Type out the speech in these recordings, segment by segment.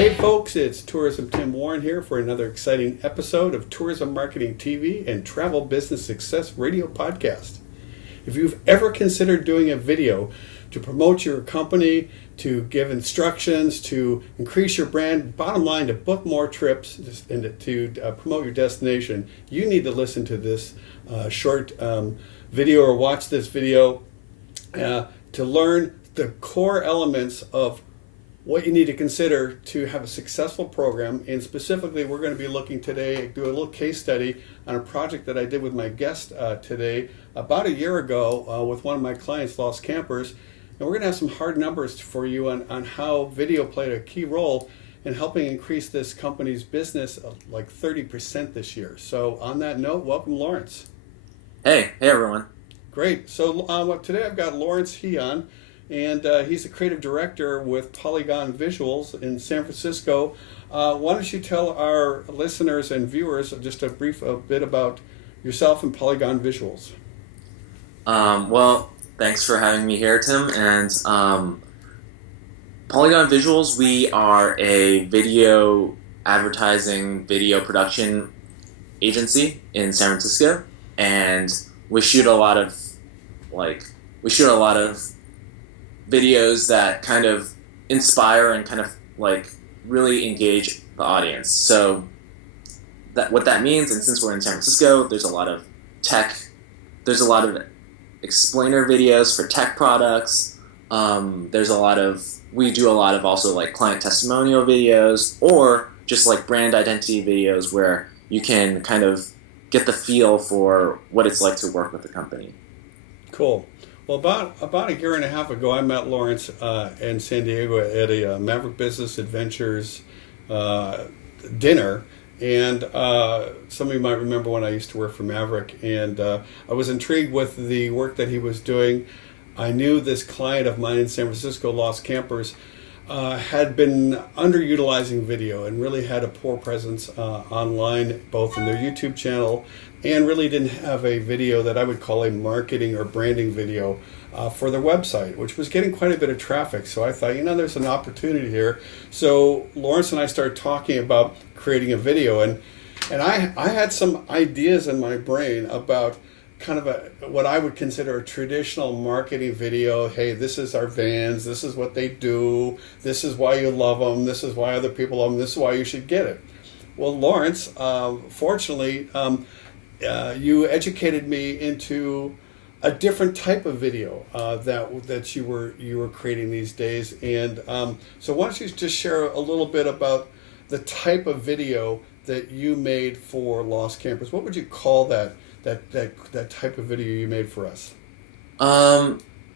Hey folks, it's Tourism Tim Warren here for another exciting episode of Tourism Marketing TV and Travel Business Success Radio Podcast. If you've ever considered doing a video to promote your company, to give instructions, to increase your brand, bottom line, to book more trips and to promote your destination, you need to listen to this short video or watch this video to learn the core elements of what you need to consider to have a successful program. And specifically, we're going to be looking today, do a little case study on a project that I did with my guest today about a year ago with one of my clients, Lost Campers. And we're going to have some hard numbers for you on how video played a key role in helping increase this company's business like 30% this year. So on that note, welcome Lawrence. Hey everyone. Great. So today I've got Lawrence Heon, and he's the creative director with Polygon Visuals in San Francisco. Why don't you tell our listeners and viewers just a bit about yourself and Polygon Visuals? Well, thanks for having me here, Tim. And Polygon Visuals, we are a video advertising, video production agency in San Francisco, and we shoot a lot of videos that kind of inspire and kind of like really engage the audience. So what that means, and since we're in San Francisco, there's a lot of tech, there's a lot of explainer videos for tech products. We do a lot of also like client testimonial videos, or just like brand identity videos where you can kind of get the feel for what it's like to work with the company. Cool. Well, about a year and a half ago, I met Lawrence in San Diego at a Maverick Business Adventures dinner. And some of you might remember when I used to work for Maverick. And I was intrigued with the work that he was doing. I knew this client of mine in San Francisco, Lost Campers, had been underutilizing video and really had a poor presence online, both in their YouTube channel, and really didn't have a video that I would call a marketing or branding video for their website, which was getting quite a bit of traffic. So I thought, there's an opportunity here. So Lawrence and I started talking about creating a video, and I had some ideas in my brain about kind of what I would consider a traditional marketing video. Hey, this is our vans, this is what they do, this is why you love them, this is why other people love them, this is why you should get it. Well, Lawrence, fortunately, you educated me into a different type of video that you were creating these days. And so why don't you just share a little bit about the type of video that you made for Lost Campers? What would you call that type of video you made for us?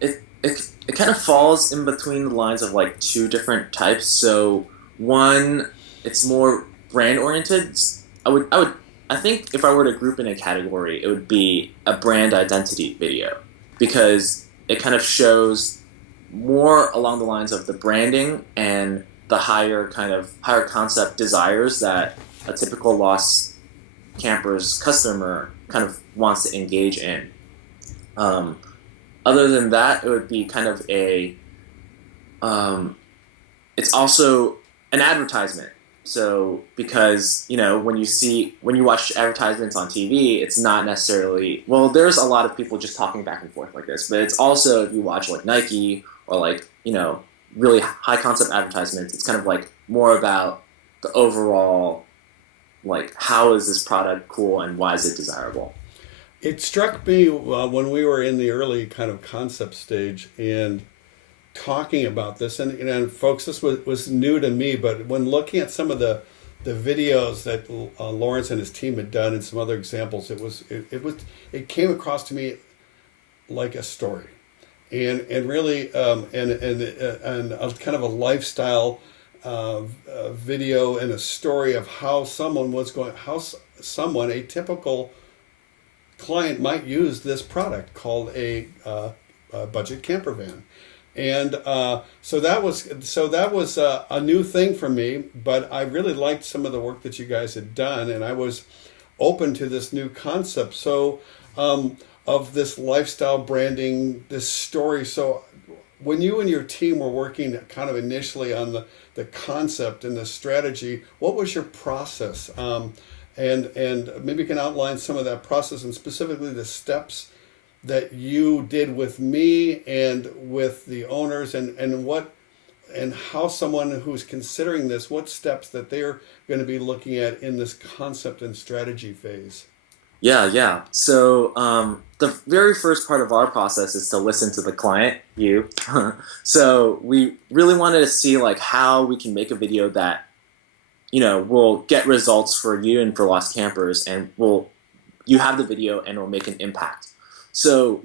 It kind of falls in between the lines of like two different types. So one, it's more brand oriented. I think if I were to group in a category, it would be a brand identity video, because it kind of shows more along the lines of the branding and the higher concept desires that a typical Lost Campers customer kind of wants to engage in. Other than that, it would be kind of it's also an advertisement. So because, when you watch advertisements on TV, it's not necessarily, well, there's a lot of people just talking back and forth like this, but it's also, if you watch like Nike or like, really high concept advertisements, it's kind of like more about the overall, like, how is this product cool and why is it desirable? It struck me when we were in the early kind of concept stage and talking about this, and folks, this was new to me, but when looking at some of the videos that Lawrence and his team had done and some other examples, it came across to me like a story, and really and a kind of a lifestyle video and a story of how a typical client might use this product called a budget camper van. And so that was a new thing for me, but I really liked some of the work that you guys had done, and I was open to this new concept. So of this lifestyle branding, this story. So when you and your team were working kind of initially on the concept and the strategy, what was your process? And maybe you can outline some of that process and specifically the steps that you did with me and with the owners, and what and how someone who's considering this, what steps that they're going to be looking at in this concept and strategy phase. Yeah, yeah. So the very first part of our process is to listen to the client, you. So we really wanted to see like how we can make a video that, you know, will get results for you and for Lost Campers, and you have the video and it will make an impact. So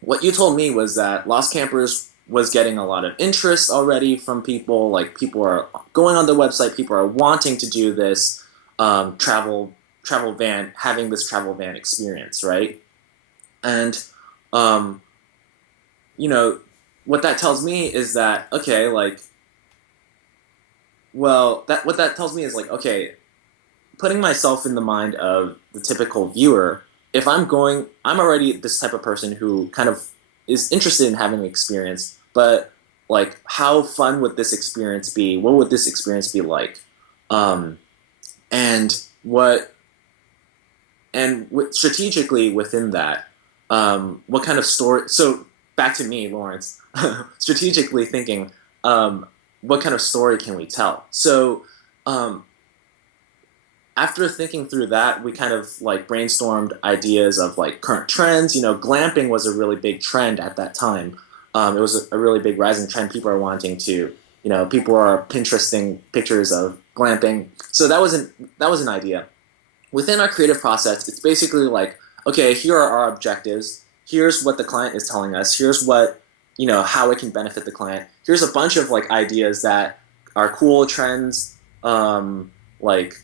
what you told me was that Lost Campers was getting a lot of interest already from people. Like, people are going on the website, people are wanting to do this travel van, having this travel van experience, right? And you know, what that tells me is that, okay, like, well, what that tells me is like, okay, putting myself in the mind of the typical viewer, if I'm already this type of person who kind of is interested in having an experience, but like, how fun would this experience be? What would this experience be like? And strategically within that, what kind of story? So back to me, Lawrence, strategically thinking, what kind of story can we tell? So after thinking through that, we kind of like brainstormed ideas of like current trends. You know, glamping was a really big trend at that time. It was a really big rising trend. People are wanting to, you know, people are Pinteresting pictures of glamping. So that was an idea. Within our creative process, it's basically like, okay, here are our objectives. Here's what the client is telling us. Here's what, you know, how it can benefit the client. Here's a bunch of like ideas that are cool trends, like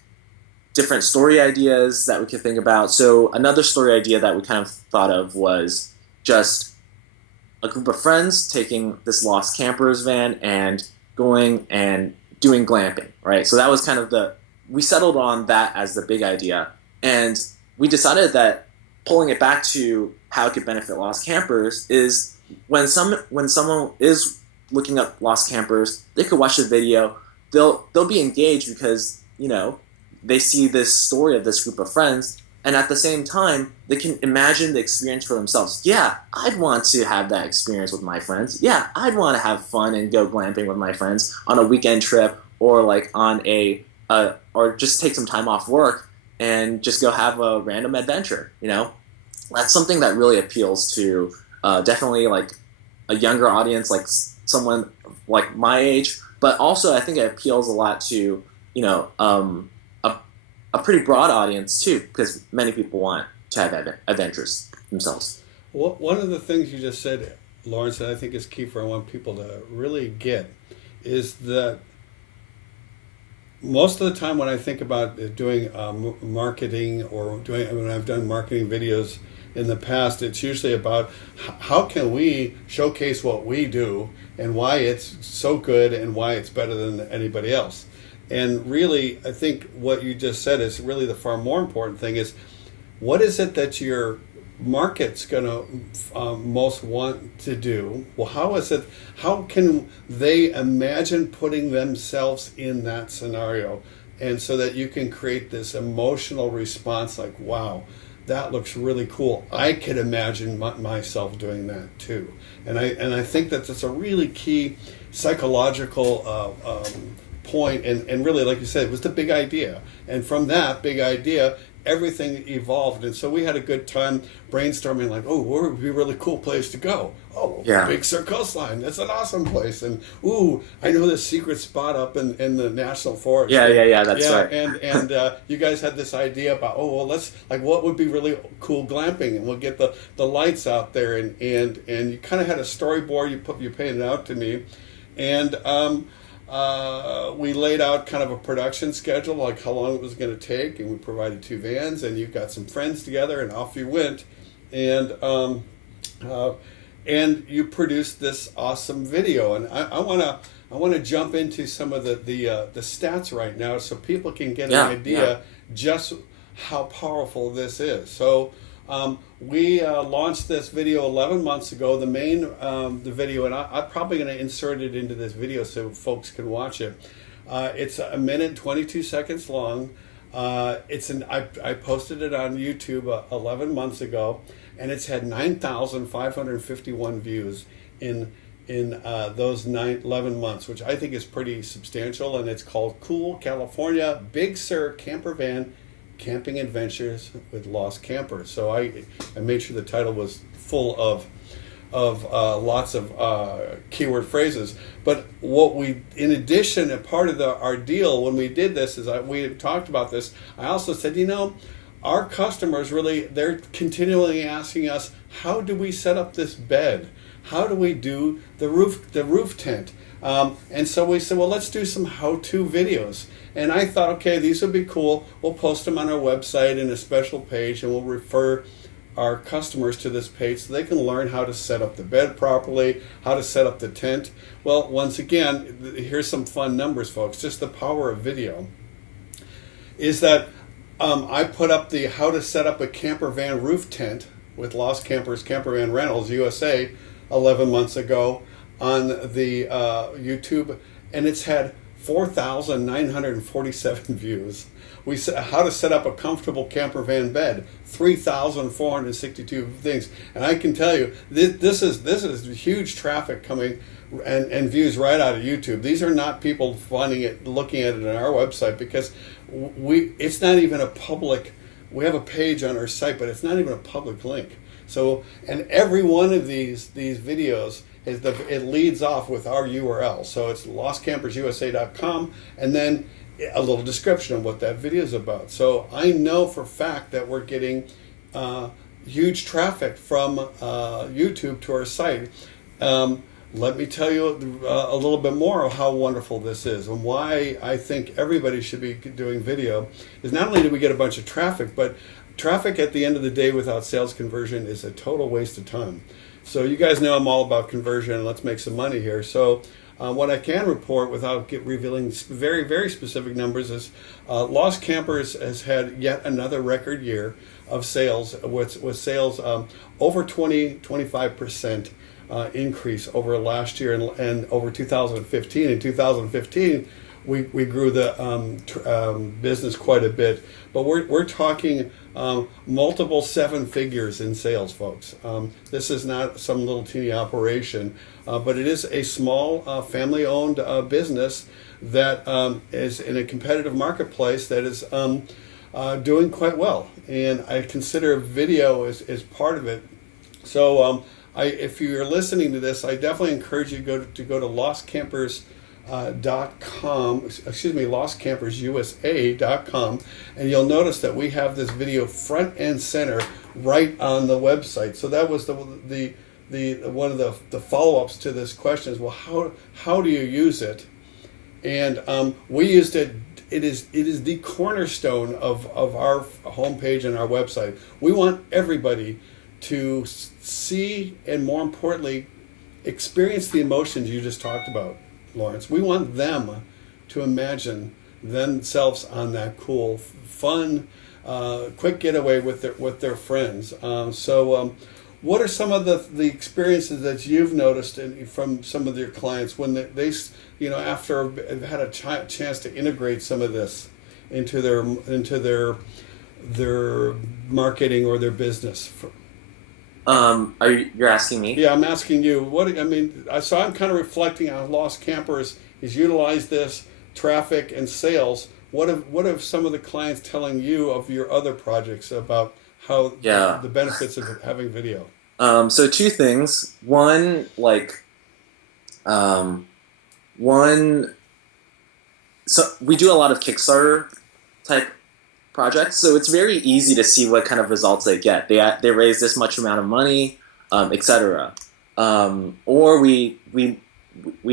different story ideas that we could think about. So another story idea that we kind of thought of was just a group of friends taking this Lost Campers van and going and doing glamping, right? So that was kind of we settled on that as the big idea. And we decided that pulling it back to how it could benefit Lost Campers is when someone is looking up Lost Campers, they could watch the video, they'll be engaged because, you know, they see this story of this group of friends, and at the same time, they can imagine the experience for themselves. Yeah, I'd want to have that experience with my friends. Yeah, I'd want to have fun and go glamping with my friends on a weekend trip, or like on or just take some time off work and just go have a random adventure, you know? That's something that really appeals to definitely like a younger audience, like someone like my age, but also I think it appeals a lot to, you know, a pretty broad audience too, because many people want to have adventures themselves. Well, one of the things you just said, Lawrence, that I think is key for I want people to really get is that most of the time when I think about doing marketing or when I've done marketing videos in the past, it's usually about how can we showcase what we do and why it's so good and why it's better than anybody else. And really, I think what you just said is really the far more important thing is, what is it that your market's going to most want to do? Well, how can they imagine putting themselves in that scenario? And so that you can create this emotional response like, wow, that looks really cool. I could imagine myself doing that too. And I think that that's a really key psychological point, and really, like you said, it was the big idea, and from that big idea everything evolved. And so we had a good time brainstorming, like, oh, where would be a really cool place to go? Oh, yeah, Big Sur coastline, that's an awesome place. And ooh, I know this secret spot up in the national forest. Yeah, that's right. And you guys had this idea about, oh, well, let's, like, what would be really cool glamping, and we'll get the lights out there, and you kind of had a storyboard, you painted out to me, and we laid out kind of a production schedule, like how long it was going to take, and we provided 2 vans, and you got some friends together, and off you went, and you produced this awesome video. And I want to jump into some of the stats right now, so people can get an idea just how powerful this is. So We launched this video 11 months ago. The main the video, and I'm probably going to insert it into this video so folks can watch it. It's a minute and 22 seconds long. I posted it on YouTube 11 months ago, and it's had 9,551 views in those 11 months, which I think is pretty substantial. And it's called "Cool California Big Sur Camper Van Camping Adventures with Lost Campers." So I made sure the title was full of lots of keyword phrases. But what we, in addition, a part of our deal when we did this is we talked about this. I also said, our customers they're continually asking us, how do we set up this bed? How do we do the roof tent? And so we said, well, let's do some how-to videos. And I thought, okay, these would be cool. We'll post them on our website in a special page, and we'll refer our customers to this page so they can learn how to set up the bed properly, how to set up the tent. Well, once again, here's some fun numbers, folks. Just the power of video is that I put up the how to set up a camper van roof tent with Lost Campers Camper Van Rentals USA 11 months ago on the YouTube, and it's had 4,947 views. We said how to set up a comfortable camper van bed, 3,462 things, and I can tell you this is huge traffic coming and views right out of YouTube. These are not people finding it, looking at it on our website, because it's not even a public. We have a page on our site, but it's not even a public link. So, and every one of these videos it leads off with our URL. So it's lostcampersusa.com, and then a little description of what that video is about. So I know for a fact that we're getting huge traffic from YouTube to our site. Let me tell you a little bit more of how wonderful this is and why I think everybody should be doing video. Is not only do we get a bunch of traffic, but traffic at the end of the day without sales conversion is a total waste of time. So you guys know I'm all about conversion, and let's make some money here. So what I can report without revealing very, very specific numbers is Lost Campers has had yet another record year of sales with sales over 25% increase over last year and over 2015. In 2015, we grew the business quite a bit, but we're talking multiple seven figures in sales, folks. This is not some little teeny operation, but it is a small family-owned business that is in a competitive marketplace that is doing quite well, and I consider video as part of it. So if you're listening to this, I definitely encourage you to go to lostcampersusa.com, and you'll notice that we have this video front and center right on the website. So that was the one of the follow-ups to this question is, well, how do you use it? And we used it. It is the cornerstone of our homepage and our website. We want everybody to see, and more importantly, experience the emotions you just talked about, Lawrence. We want them to imagine themselves on that cool, fun, quick getaway with their friends. What are some of the experiences that you've noticed from some of your clients when they after have had a chance to integrate some of this into their marketing or their business? You're asking me? Yeah, I'm asking you. So I'm kind of reflecting on Lost Campers has utilized this traffic and sales. What have some of the clients telling you of your other projects about how the benefits of having video? So two things. One, so we do a lot of Kickstarter type projects, so it's very easy to see what kind of results they get. They raise this much amount of money, etc. Or we've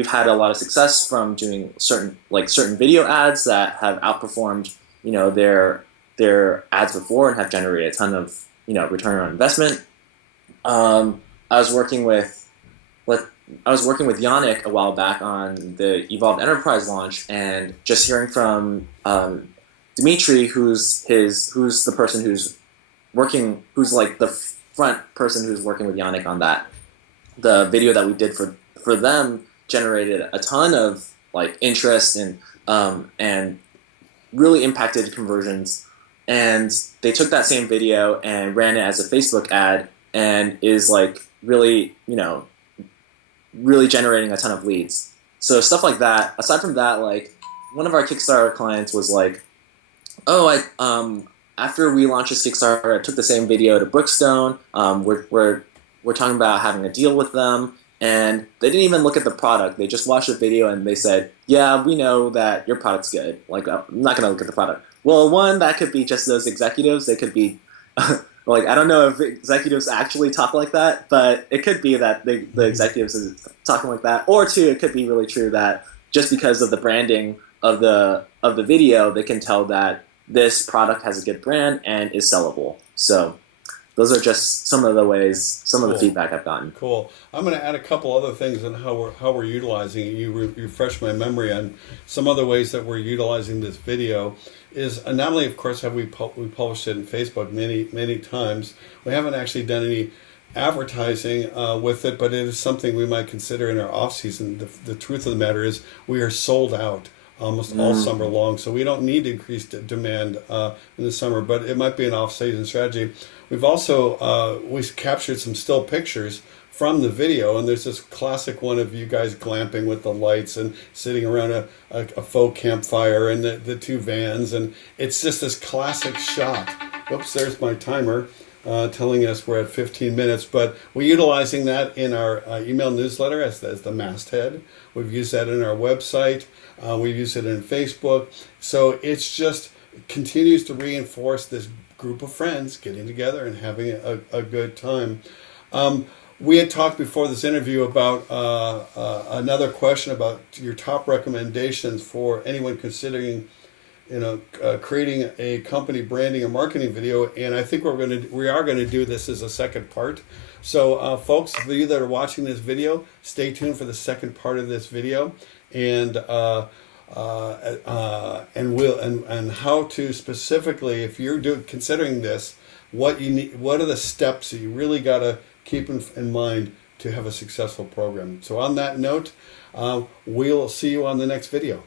had a lot of success from doing certain video ads that have outperformed their ads before and have generated a ton of return on investment. I was working with Yannick a while back on the Evolved Enterprise launch, and just hearing from Dimitri, who's the person who's who's like the front person who's working with Yannick on that. The video that we did for them generated a ton of like interest and really impacted conversions. And they took that same video and ran it as a Facebook ad and is like really, really generating a ton of leads. So stuff like that. Aside from that, like one of our Kickstarter clients was like, oh, after we launched this Kickstarter, I took the same video to Brookstone. We're talking about having a deal with them, and they didn't even look at the product. They just watched the video and they said, yeah, we know that your product's good. Like, I'm not going to look at the product. Well, one, that could be just those executives. They could be, like, I don't know if executives actually talk like that, but it could be that the executives is talking like that. Or two, it could be really true that just because of the branding of the video, they can tell that this product has a good brand and is sellable. So those are just some of the ways, some of the feedback I've gotten. Cool. I'm going to add a couple other things on how we're utilizing it. You refresh my memory on some other ways that we're utilizing this video. Is not only, of course, have we published it in Facebook many times. We haven't actually done any advertising with it, but it is something we might consider in our off season. The truth of the matter is we are sold out almost all summer long, so we don't need increased demand in the summer, but it might be an off-season strategy. We've also we've captured some still pictures from the video, and there's this classic one of you guys glamping with the lights and sitting around a faux campfire and the two vans, and it's just this classic shot. Whoops, there's my timer telling us we're at 15 minutes, but we're utilizing that in our email newsletter as the masthead. We've used that in our website. We've used it in Facebook. So it's just continues to reinforce this group of friends getting together and having a good time. We had talked before this interview about another question about your top recommendations for anyone considering creating a company branding or marketing video, and I think we are going to do this as a second part. So folks, for you that are watching this video, stay tuned for the second part of this video, and how to specifically, if you're considering this, what you need, what are the steps that you really got to keep in mind to have a successful program. So on that note, we'll see you on the next video.